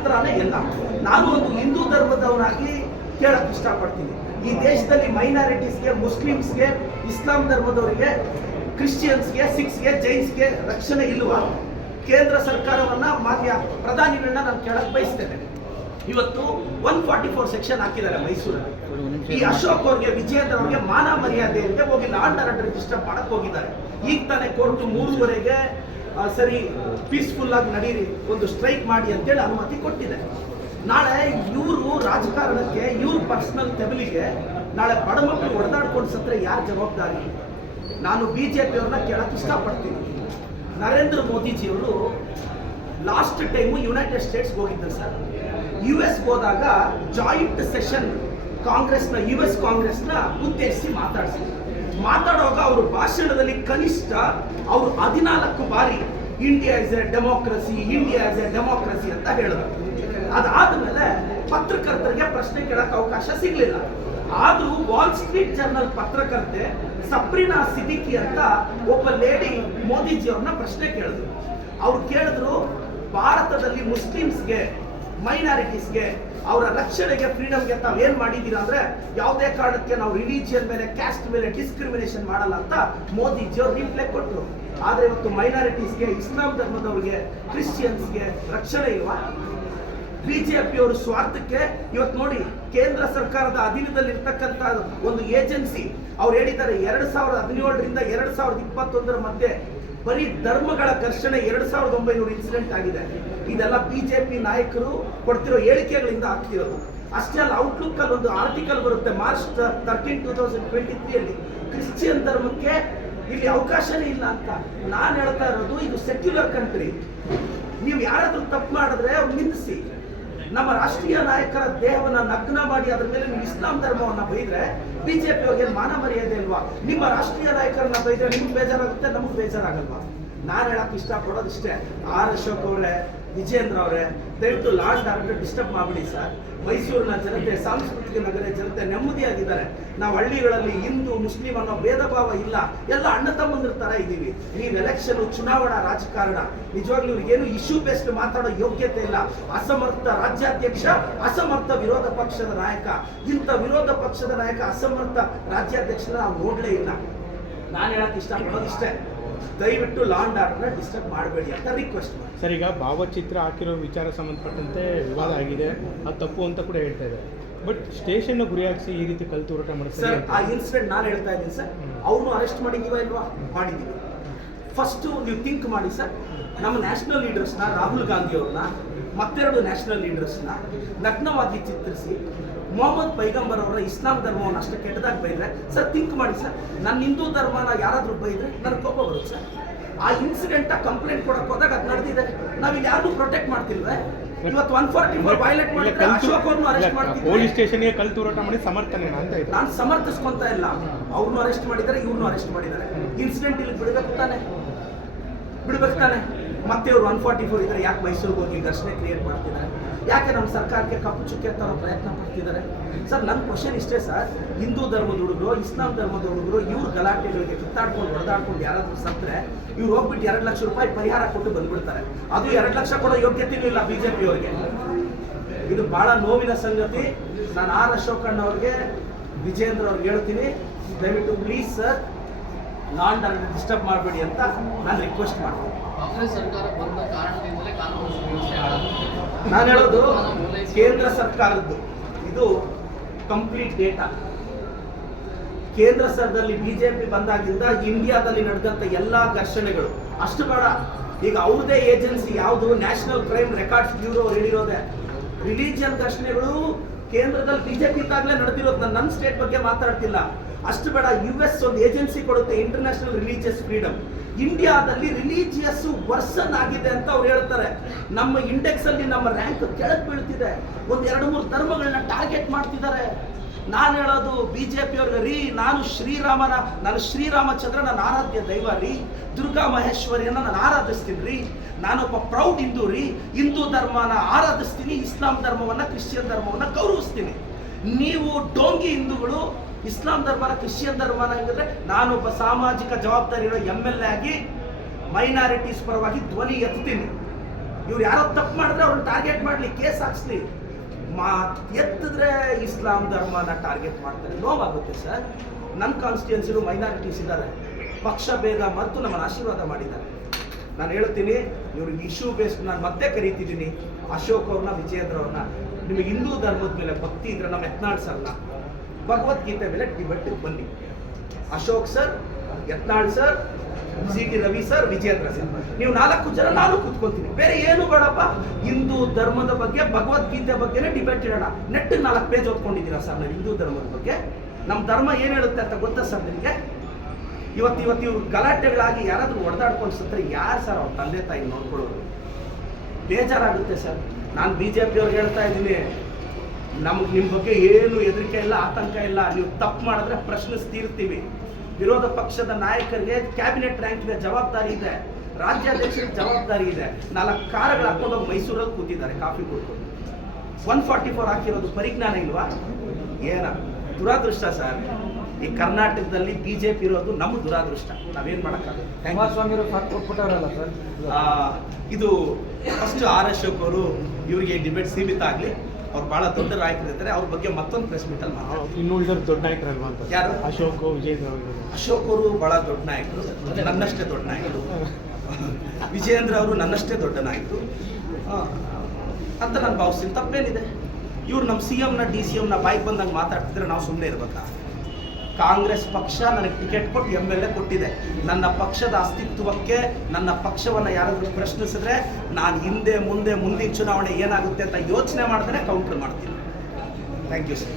ಹತ್ರನೇ ಇಲ್ಲ. ನಾನು ಒಂದು ಹಿಂದೂ ಧರ್ಮದವನಾಗಿ ಕೇಳಕ್ಕೆ ಇಷ್ಟಪಡ್ತೀನಿ, ಈ ದೇಶದಲ್ಲಿ ಮೈನಾರಿಟೀಸ್ಗೆ, ಮುಸ್ಲಿಮ್ಸ್ಗೆ, ಇಸ್ಲಾಂ ಧರ್ಮದವರಿಗೆ, ಕ್ರಿಶ್ಚಿಯನ್ಸ್ಗೆ, ಸಿಖ್ಸ್ಗೆ, ಜೈನ್ಸ್ಗೆ ರಕ್ಷಣೆ ಇಲ್ವಾ? ಕೇಂದ್ರ ಸರ್ಕಾರವನ್ನ, ಮಾನ್ಯ ಪ್ರಧಾನಿಗಳನ್ನ ನಾನು ಕೇಳಕ್ಕೆ ಬಯಸ್ತೇನೆ. ಇವತ್ತು 144 ಸೆಕ್ಷನ್ ಹಾಕಿದ್ದಾರೆ ಮೈಸೂರಲ್ಲಿ. ಈ ಅಶೋಕ್ ಅವ್ರಿಗೆ, ವಿಜಯೇಂದ್ರ ಅವ್ರಿಗೆ ಮಾನ ಮರ್ಯಾದೆ ಅಂತ ಹೋಗಿ ಲಾ ಅಂಡ್ ಆರ್ಡರ್ ರಿಜಿಸ್ಟರ್ ಮಾಡಕ್ ಹೋಗಿದ್ದಾರೆ. ಈಗ ತಾನೇ ಕೋರ್ಟ್ 3:30ಗೆ ಸರಿ ಪೀಸ್ಫುಲ್ ಆಗಿ ನಡೀರಿ, ಒಂದು ಸ್ಟ್ರೈಕ್ ಮಾಡಿ ಅಂತೇಳಿ ಅನುಮತಿ ಕೊಟ್ಟಿದೆ. ನಾಳೆ ಇವರು ರಾಜಕಾರಣಕ್ಕೆ, ಇವ್ರ ಪರ್ಸನಲ್ ತೆಬಲಿಗೆ ನಾಳೆ ಬಡ ಮಕ್ಕಳು ಹೊಡೆದಾಡ್ಕೊಂಡು ಸತ್ರೆ ಯಾರು ಜವಾಬ್ದಾರಿ? ನಾನು ಬಿಜೆಪಿ ಅವ್ರನ್ನ ಕೇಳಕ್ ಇಷ್ಟಪಡ್ತೀನಿ. ನರೇಂದ್ರ ಮೋದಿಜಿಯವರು ಲಾಸ್ಟ್ ಟೈಮು ಯುನೈಟೆಡ್ ಸ್ಟೇಟ್ಸ್ಗೆ ಹೋಗಿದ್ದರು ಸರ್. US ಹೋದಾಗ ಜಾಯಿಂಟ್ ಸೆಷನ್ ಕಾಂಗ್ರೆಸ್ನ, US ಕಾಂಗ್ರೆಸ್ನ ಉದ್ದೇಶಿಸಿ ಮಾತಾಡುವಾಗ ಅವರು ಭಾಷಣದಲ್ಲಿ ಕನಿಷ್ಠ ಅವರು 14 ಬಾರಿ India is A democracy, India is A democracy ಅಂತ ಹೇಳಿದ್ರು. ಅದಾದ್ಮೇಲೆ ಪತ್ರಕರ್ತರಿಗೆ ಪ್ರಶ್ನೆ ಕೇಳಕ್ಕೆ ಅವಕಾಶ ಸಿಗ್ಲಿಲ್ಲ. ಆದ್ರೂ ವಾಲ್ ಸ್ಟ್ರೀಟ್ ಜರ್ನಲ್ ಪತ್ರಕರ್ತೆ ಸಪ್ರಿನಾ ಸಿದ್ದಿಕಿ ಅಂತ ಒಬ್ಬ ಲೇಡಿ ಮೋದಿಜಿ ಅವ್ರನ್ನ ಪ್ರಶ್ನೆ ಕೇಳಿದ್ರು. ಅವ್ರು ಕೇಳಿದ್ರು, ಭಾರತದಲ್ಲಿ ಮುಸ್ಲಿಮ್ಸ್ಗೆ, ಮೈನಾರಿಟೀಸ್ಗೆ ಅವರ ರಕ್ಷಣೆಗೆ, ಫ್ರೀಡಮ್ಗೆ ತಾವೇನ್ ಮಾಡಿದ್ದೀರಾ ಅಂದ್ರೆ ಯಾವುದೇ ಕಾರಣಕ್ಕೆ ನಾವು ರಿಲಿಜಿಯನ್ ಮೇಲೆ, ಕ್ಯಾಸ್ಟ್ ಮೇಲೆ ಡಿಸ್ಕ್ರಿಮಿನೇಷನ್ ಮಾಡಲ್ಲ ಅಂತ ಮೋದಿಜಿ ಅವರು ರಿಪ್ಲೈ ಕೊಟ್ಟರು. ಆದ್ರೆ ಇವತ್ತು ಮೈನಾರಿಟೀಸ್ಗೆ, ಇಸ್ಲಾಂ ಧರ್ಮದವರಿಗೆ, ಕ್ರಿಶ್ಚಿಯನ್ಸ್ಗೆ ರಕ್ಷಣೆ ಇಲ್ವಾ? ಬಿಜೆಪಿ ಅವರು ಸ್ವಾರ್ಥಕ್ಕೆ ಇವತ್ತು ನೋಡಿ, ಕೇಂದ್ರ ಸರ್ಕಾರದ ಅಧೀನದಲ್ಲಿ ಇರ್ತಕ್ಕಂಥ ಒಂದು ಏಜೆನ್ಸಿ ಅವ್ರು ಹೇಳಿದ್ದಾರೆ 2017ರಿಂದ 2021 ಮಧ್ಯೆ ಬರೀ ಧರ್ಮಗಳ ಘರ್ಷಣೆ 2900 ಇನ್ಸಿಡೆಂಟ್ ಆಗಿದೆ. ಇದೆಲ್ಲ ಬಿಜೆಪಿ ನಾಯಕರು ಕೊಡ್ತಿರೋ ಹೇಳಿಕೆಗಳಿಂದ ಆಗ್ತಿರೋದು. ಅಷ್ಟೇ ಅಲ್ಲ, ಔಟ್ಲುಕ್ ಅಲ್ಲಿ ಒಂದು ಆರ್ಟಿಕಲ್ ಬರುತ್ತೆ ಮಾರ್ಚ್ 13, 2023 ಕ್ರಿಶ್ಚಿಯನ್ ಧರ್ಮಕ್ಕೆ ಇಲ್ಲಿ ಅವಕಾಶನೇ ಇಲ್ಲ ಅಂತ. ನಾನು ಹೇಳ್ತಾ ಇರೋದು, ಇದು ಸೆಕ್ಯುಲರ್ ಕಂಟ್ರಿ. ನೀವು ಯಾರಾದ್ರೂ ತಪ್ಪು ಮಾಡಿದ್ರೆ ಅವ್ರು ನಿಂದಿಸಿ. ನಮ್ಮ ರಾಷ್ಟ್ರೀಯ ನಾಯಕರ ದೇಹವನ್ನ ನಗ್ನ ಮಾಡಿ ಅದ್ರ ಮೇಲೆ ನೀವು ಇಸ್ಲಾಂ ಧರ್ಮವನ್ನ ಬೈದ್ರೆ ಬಿಜೆಪಿ ಅವ್ರಿಗೆ ಮಾನ ಮರ್ಯಾದೆ ಇಲ್ವಾ? ನಿಮ್ಮ ರಾಷ್ಟ್ರೀಯ ನಾಯಕರನ್ನ ಬೈದ್ರೆ ನಿಮ್ಗೆ ಬೇಜಾರಾಗುತ್ತೆ, ನಮಗ್ ಬೇಜಾರಾಗಲ್ವಾ? ನಾನು ಹೇಳಕ್ ಇಷ್ಟಪಡೋದು ಇಷ್ಟೇ, ಆರ್ ಅಶೋಕ್ ಅವರೇ, ವಿಜೇಂದ್ರ ಅವರೇ, ದಯವಿಟ್ಟು ಲಾ ಅಂಡ್ ಆರ್ಡರ್ ಡಿಸ್ಟರ್ಬ್ ಮಾಡಬೇಡಿ ಸರ್. ಮೈಸೂರಿನ ಜನತೆ, ಸಾಂಸ್ಕೃತಿಕ ನಗರ ಜನತೆ ನೆಮ್ಮದಿಯಾಗಿದ್ದಾರೆ. ನಾವು ಹಳ್ಳಿಗಳಲ್ಲಿ ಹಿಂದೂ ಮುಸ್ಲಿಂ ಅನ್ನೋ ಭೇದ ಭಾವ ಇಲ್ಲ, ಎಲ್ಲ ಅಣ್ಣ ತಮ್ಮಂದ್ರ ತರ ಇದ್ದೀವಿ. ನೀವು ಎಲೆಕ್ಷನ್, ಚುನಾವಣಾ ರಾಜಕಾರಣ, ನಿಜವಾಗ್ಲೂ ಇವ್ರಿಗೇನು ಇಶ್ಯೂ ಬೇಸ್ಡ್ ಮಾತಾಡೋ ಯೋಗ್ಯತೆ ಇಲ್ಲ. ಅಸಮರ್ಥ ರಾಜ್ಯಾಧ್ಯಕ್ಷ, ಅಸಮರ್ಥ ವಿರೋಧ ಪಕ್ಷದ ನಾಯಕ. ಇಂಥ ವಿರೋಧ ಪಕ್ಷದ ನಾಯಕ, ಅಸಮರ್ಥ ರಾಜ್ಯಾಧ್ಯಕ್ಷನ ನಾವು ನೋಡ್ಲೇ ಇಲ್ಲ. ನಾನು ಹೇಳಕ್ ಇಷ್ಟಪಡೋದು ಇಷ್ಟೇ, ದಯವಿಟ್ಟು ಲಾ ಅಂಡ್ ಆರ್ಡರ್ ಡಿಸ್ಟರ್ಬ್ ಮಾಡಬೇಡಿ ಅಂತ ರಿಕ್ವೆಸ್ಟ್ ಮಾಡಿ. ಸರ್, ಈಗ ಭಾವಚಿತ್ರ ಹಾಕಿರೋ ವಿಚಾರ ಸಂಬಂಧಪಟ್ಟಂತೆ ವಿವಾದ ಆಗಿದೆ, ಅದು ತಪ್ಪು ಅಂತ ಕೂಡ ಹೇಳ್ತಾ ಇದ್ದಾರೆ. ಬಟ್ ಸ್ಟೇಷನ್ ಗುರಿಯಾಗಿಸಿ ಈ ರೀತಿ ಕಲ್ತು ಹೋರಾಟ ಮಾಡ್ತಾರೆ ಸರ್. ಆ ಇನ್ಸಿಡೆಂಟ್ ನಾನು ಹೇಳ್ತಾ ಇದ್ದೀನಿ ಸರ್, ಅವ್ರನ್ನೂ ಅರೆಸ್ಟ್ ಮಾಡಿದೀವ ಇಲ್ವಾ? ಮಾಡಿದ್ದೀವಿ. ಫಸ್ಟ್ ನೀವು ಥಿಂಕ್ ಮಾಡಿ ಸರ್, ನಮ್ಮ ನ್ಯಾಷನಲ್ ಲೀಡರ್ಸ್ನ, ರಾಹುಲ್ ಗಾಂಧಿ ಅವ್ರನ್ನ, ಮತ್ತೆರಡು ನ್ಯಾಷನಲ್ ಲೀಡರ್ಸ್ನ ನಗ್ನವಾಗಿ ಚಿತ್ರಿಸಿ ಮೊಹಮ್ಮದ್ ಪೈಗಂಬರ್ ಅವರ ಇಸ್ಲಾಂ ಧರ್ಮವನ್ನು ಅಷ್ಟು ಕೆಟ್ಟದಾಗಿ ಬೈದ್ರೆ ಸರ್, ಥಿಂಕ್ ಮಾಡಿ ಸರ್, ನನ್ನ ಹಿಂದೂ ಧರ್ಮನ ಯಾರಾದ್ರೂ ಬೈದ್ರೆ ನನಗೆ ಕೋಪ ಬರುತ್ತೆ ಸರ್. ಆ ಇನ್ಸಿಡೆಂಟ್ ಕಂಪ್ಲೇಂಟ್ ಕೊಡಕ್ ಹೋದಾಗ ಅದು ನಡೆದಿದೆ. ನಾವಿಲ್ಲಿ ಯಾರು ಪ್ರೊಟೆಕ್ಟ್ ಮಾಡ್ತಿಲ್ವೇ? ಇವತ್ತು 144 ವೈಲೇಟ್ ಮಾಡಿದ್ರೆ ಅಶೋಕ್ ಅವ್ರನ್ನು ಅರೆಸ್ಟ್ ಮಾಡ್ತಿದ್ದಾರೆ. ಪೊಲೀಸ್ ಸ್ಟೇಷನ್ಗೆ ಕಲ್ತು ಹೋರಾಟ ಮಾಡಿ ಸಮರ್ಥನೆ ಅಂತ ಇದೆ. ನಾನು ಸಮರ್ಥಿಸ್ಕೊಂತ ಇಲ್ಲ. ಅವ್ರನ್ನೂ ಅರೆಸ್ಟ್ ಮಾಡಿದ್ದಾರೆ, ಇವ್ರನ್ನೂ ಅರೆಸ್ಟ್ ಮಾಡಿದ್ದಾರೆ. ಇನ್ಸಿಡೆಂಟ್ ಇಲ್ಲಿ ಬಿಡ್ಬೇಕು ತಾನೆ? ಮತ್ತೆ ಇವ್ರು 144 ಇದ್ರೆ ಯಾಕೆ ಮೈಸೂರಿಗೆ ಹೋಗಿ ಘರ್ಷಣೆ ಕ್ರಿಯೇಟ್ ಮಾಡ್ತಿದ್ದಾರೆ? ಯಾಕೆ ನಮ್ಮ ಸರ್ಕಾರಕ್ಕೆ ಕಪ್ಪು ಚುಕ್ಕೆ ತರೋ ಪ್ರಯತ್ನ ಮಾಡ್ತಿದ್ದಾರೆ? ಸರ್, ನನ್ನ ಕ್ವಶನ್ ಇಷ್ಟೇ ಸರ್, ಹಿಂದೂ ಧರ್ಮದ ಹುಡುಗರು, ಇಸ್ಲಾಂ ಧರ್ಮದ ಹುಡುಗರು ಇವ್ರ ಗಲಾಟೆಗಳಿಗೆ ಕಿತ್ತಾಡ್ಕೊಂಡು ಹೊಡೆದಾಡ್ಕೊಂಡು ಯಾರಾದ್ರೂ ಸತ್ರೆ ಇವ್ರು ಹೋಗ್ಬಿಟ್ಟು 2 ಲಕ್ಷ ರೂಪಾಯಿ ಪರಿಹಾರ ಕೊಟ್ಟು ಬಂದ್ಬಿಡ್ತಾರೆ. ಅದು 2 ಲಕ್ಷ ಕೊಡೋ ಯೋಗ್ಯತೆಯೂ ಇಲ್ಲ ಬಿಜೆಪಿ ಅವರಿಗೆ. ಇದು ಬಹಳ ನೋವಿನ ಸಂಗತಿ. ನಾನು ಆರ್ ಅಶೋಕಣ್ಣ ಅವ್ರಿಗೆ, ವಿಜೇಂದ್ರ ಅವ್ರಿಗೆ ಹೇಳ್ತೀನಿ, ದಯವಿಟ್ಟು please sir, law and order disturb ಮಾಡಬೇಡಿ ಅಂತ ನಾನು ರಿಕ್ವೆಸ್ಟ್ ಮಾಡ್ತೀನಿ. ಕಾಂಗ್ರೆಸ್ ಸರ್ಕಾರ ಬಂದ ಕಾರಣದಿಂದಲೇ ಕಾನೂನು ಸುವ್ಯವಸ್ಥೆ ಹಾಳಾಗಿದೆ. ನಾನು ಹೇಳೋದು ಕೇಂದ್ರ ಸರ್ಕಾರದ್ದು ಇದು ಕಂಪ್ಲೀಟ್ ಡೇಟಾ. ಕೇಂದ್ರ ಸರ್ಕಾರದಲ್ಲಿ ಬಿಜೆಪಿ ಬಂದಾಗಿಂದ ಇಂಡಿಯಾದಲ್ಲಿ ನಡೆದಂತ ಎಲ್ಲಾ ಘರ್ಷಣೆಗಳು ಅಷ್ಟು ಬೇಡ. ಈಗ ಅವ್ರದೇ ಏಜೆನ್ಸಿ ಯಾವುದು, ನ್ಯಾಷನಲ್ ಕ್ರೈಮ್ ರೆಕಾರ್ಡ್ಸ್ ಬ್ಯೂರೋ ಹೇಳಿರೋದೆ, ರಿಲಿಜಿಯನ್ ಘರ್ಷಣೆಗಳು ಕೇಂದ್ರದಲ್ಲಿ ಬಿಜೆಪಿ ಇದ್ದಾಗಲೇ ನಡೆದಿರೋದು. ನನ್ನ ಸ್ಟೇಟ್ ಬಗ್ಗೆ ಮಾತಾಡ್ತಿಲ್ಲ. ಅಷ್ಟು ಬೇಡ, US ಒಂದು ಏಜೆನ್ಸಿ ಕೊಡುತ್ತೆ, ಇಂಟರ್ನ್ಯಾಷನಲ್ ರಿಲಿಜಿಯಸ್ ಫ್ರೀಡಮ್. ಇಂಡಿಯಾದಲ್ಲಿ ರಿಲಿಜಿಯಸ್ ವರ್ಸನ್ ಆಗಿದೆ ಅಂತ ಅವ್ರು ಹೇಳ್ತಾರೆ. ನಮ್ಮ ಇಂಡೆಕ್ಸ್ ಅಲ್ಲಿ ನಮ್ಮ ರ್ಯಾಂಕ್ ಕೆಳಗೆ ಬೀಳ್ತಿದೆ. ಒಂದು 2-3 ಧರ್ಮಗಳನ್ನ ಟಾರ್ಗೆಟ್ ಮಾಡ್ತಿದ್ದಾರೆ. ನಾನು ಹೇಳೋದು ಬಿಜೆಪಿ ಅವ್ರಿಗೆ, ರೀ, ನಾನು ಶ್ರೀರಾಮಚಂದ್ರ ನನ್ನ ಆರಾಧ್ಯ ದೈವ ರೀ, ದುರ್ಗಾ ಮಹೇಶ್ವರಿಯನ್ನ ನಾನು ಆರಾಧಿಸ್ತೀನಿ ರೀ, ನಾನೊಬ್ಬ ಪ್ರೌಡ್ ಹಿಂದೂ ರೀ, ಹಿಂದೂ ಧರ್ಮನ ಆರಾಧಿಸ್ತೀನಿ, ಇಸ್ಲಾಂ ಧರ್ಮವನ್ನ, ಕ್ರಿಶ್ಚಿಯನ್ ಧರ್ಮವನ್ನ ಗೌರವಿಸ್ತೀನಿ. ನೀವು ಡೋಂಗಿ ಹಿಂದೂಗಳು ಇಸ್ಲಾಂ ಧರ್ಮನ, ಕ್ರಿಶ್ಚಿಯನ್ ಧರ್ಮನ ಹಂಗಿದ್ರೆ, ನಾನೊಬ್ಬ ಸಾಮಾಜಿಕ ಜವಾಬ್ದಾರಿ ಇರೋ MLA ಆಗಿ ಮೈನಾರಿಟೀಸ್ ಪರವಾಗಿ ಧ್ವನಿ ಎತ್ತೀನಿ. ಇವ್ರು ಯಾರೋ ತಪ್ಪು ಮಾಡಿದ್ರೆ ಅವ್ರನ್ನ ಟಾರ್ಗೆಟ್ ಮಾಡಲಿ, ಕೇಸ್ ಹಾಕ್ಸ್ಲಿ. ಎತ್ತಿದ್ರೆ ಇಸ್ಲಾಂ ಧರ್ಮನ ಟಾರ್ಗೆಟ್ ಮಾಡ್ತಾರೆ. ನೋವಾಗುತ್ತೆ ಸರ್. ನನ್ನ ಕಾನ್ಸ್ಟಿಟ್ಯೂನ್ಸಿಲು ಮೈನಾರಿಟೀಸ್ ಇದ್ದಾರೆ, ಪಕ್ಷ ಭೇದ ಮರೆತು ನಮ್ಮನ್ನು ಆಶೀರ್ವಾದ ಮಾಡಿದ್ದಾರೆ. ನಾನು ಹೇಳ್ತೀನಿ, ಇವ್ರಿಗೆ ಇಶ್ಯೂ ಬೇಸ್ಡ್ ನಾನು ಮತ್ತೆ ಕರೀತಿದ್ದೀನಿ ಅಶೋಕ್ ಅವ್ರನ್ನ, ವಿಜಯೇಂದ್ರ ಅವ್ರನ್ನ. ನಿಮಗೆ ಹಿಂದೂ ಧರ್ಮದ ಮೇಲೆ ಭಕ್ತಿ ಇದ್ರೆ ನಮ್ಮ ಯತ್ನಾಳ್ ಸರ್ನ ಭಗವದ್ಗೀತೆ ಮೇಲೆ ಡಿಬೇಟ್ಗೆ ಬನ್ನಿ. Ashok sir, Yatnal sir, CT. Ravi sir, Vijayendra sir, ನೀವು 4 ಜನ, ನಾನು ಕೂತ್ಕೊಳ್ತೀನಿ. ಬೇರೆ ಏನು ಬೇಡಪ್ಪ. ಹಿಂದೂ ಧರ್ಮದ ಬಗ್ಗೆ, ಭಗವದ್ಗೀತೆ ಬಗ್ಗೆನೇ ಡಿಬೇಟ್ ಇಡೋಣ. ನೆಟ್ 4 ಪೇಜ್ ಓದ್ಕೊಂಡಿದ್ದೀರಾ ಸರ್ ನಾವು ಹಿಂದೂ ಧರ್ಮದ ಬಗ್ಗೆ? ನಮ್ಮ ಧರ್ಮ ಏನು ಹೇಳುತ್ತೆ ಅಂತ ಗೊತ್ತಾ ಸರ್ ನಿಮಗೆ? ಇವತ್ತು ಇವ್ರು ಗಲಾಟೆಗಳಾಗಿ ಯಾರಾದರೂ ಹೊಡೆದಾಡ್ಕೊಂಡು ಸತ್ರೆ ಯಾರು ಸರ್ ಅವ್ರ ತಂದೆ ತಾಯಿ ನೋಡ್ಕೊಳ್ಳೋರು? ಬೇಜಾರಾಗುತ್ತೆ ಸರ್. ನಾನು BJP ಅವ್ರಿಗೆ ಹೇಳ್ತಾ ಇದ್ದೀನಿ, ನಮ್ಗೆ ನಿಮ್ಮ ಬಗ್ಗೆ ಏನು ಹೆದರಿಕೆ ಇಲ್ಲ, ಆತಂಕ ಇಲ್ಲ. ನೀವು ತಪ್ಪು ಮಾಡಿದ್ರೆ ಪ್ರಶ್ನಿಸ್ತೀರ್ತೀವಿ. ವಿರೋಧ ಪಕ್ಷದ ನಾಯಕರಿಗೆ ಕ್ಯಾಬಿನೆಟ್ ರ್ಯಾಂಕಿನ ಜವಾಬ್ದಾರಿ ಇದೆ, ರಾಜ್ಯಾಧ್ಯಕ್ಷರಿಗೆ ಜವಾಬ್ದಾರಿ ಇದೆ. 4 ಕಾರುಗಳು ಹಾಕೊಂಡೋಗಿ ಮೈಸೂರಲ್ಲಿ ಕೂತಿದ್ದಾರೆ ಕಾಫಿ ಕುಡ್ಕೊಂಡು. 144 ಹಾಕಿರೋದು ಪರಿಜ್ಞಾನ ಇಲ್ವಾ? ಏನ ದುರಾದೃಷ್ಟ ಸರ್. ಈ ಕರ್ನಾಟಕದಲ್ಲಿ BJP ಇರೋದು ನಮ್ಮ ದುರಾದೃಷ್ಟ. ನಾವೇನು ಮಾಡೋಕ್ಕಾಗುತ್ತೆ? ಕುಮಾರಸ್ವಾಮಿ ಅವರು ಸಾಥ್ ಕೊಟ್ಬಿಟ್ಟವರಲ್ಲ ಸರ್. ಇದು ಫಸ್ಟ್ ಅಶೋಕ್ ಅವರು ಇವರಿಗೆ ಡಿಬೇಟ್ ಸೀಮಿತ ಆಗಲಿ. ಅವ್ರು ಭಾಳ ದೊಡ್ಡ ನಾಯಕರಿರ್ತಾರೆ, ಅವ್ರ ಬಗ್ಗೆ ಮತ್ತೊಂದು ಪ್ರೆಸ್ ಮೀಟಲ್ಲಿ ಮಾತಾಡ್ತಾರೆ. ಇನ್ನು ಉಳಿದವ್ರು ದೊಡ್ಡ ನಾಯಕರಲ್ವಾ ಅಂತ. ಯಾರು? ಅಶೋಕ್, ವಿಜಯೇಂದ್ರ ಅವರು. ಅಶೋಕ್ ಅವರು ಭಾಳ ದೊಡ್ಡ ನಾಯಕರು, ನನ್ನಷ್ಟೇ ದೊಡ್ಡ ನಾಯಕರು. ವಿಜಯೇಂದ್ರ ಅವರು ನನ್ನಷ್ಟೇ ದೊಡ್ಡ ನಾಯಕರು ಅಂತ ನಾನು ಭಾವಿಸ್ತೀನಿ. ತಪ್ಪೇನಿದೆ? ಇವ್ರು ನಮ್ಮ CMನ DCMನ ಬಾಯಿಗೆ ಬಂದಂಗೆ ಮಾತಾಡ್ತಿದ್ರೆ ನಾವು ಸುಮ್ಮನೆ ಇರ್ಬೇಕಾ? ಕಾಂಗ್ರೆಸ್ ಪಕ್ಷ ನನಗೆ ಟಿಕೆಟ್ ಕೊಟ್ಟು MLA ಕೊಟ್ಟಿದೆ. ನನ್ನ ಪಕ್ಷದ ಅಸ್ತಿತ್ವಕ್ಕೆ, ನನ್ನ ಪಕ್ಷವನ್ನು ಯಾರಾದರೂ ಪ್ರಶ್ನಿಸಿದ್ರೆ ನಾನು ಹಿಂದೆ ಮುಂದೆ ಮುಂದಿನ ಚುನಾವಣೆ ಏನಾಗುತ್ತೆ ಅಂತ ಯೋಚನೆ ಮಾಡಿದ್ರೆ ಕೌಂಟರ್ ಮಾಡ್ತೀನಿ. Thank you sir.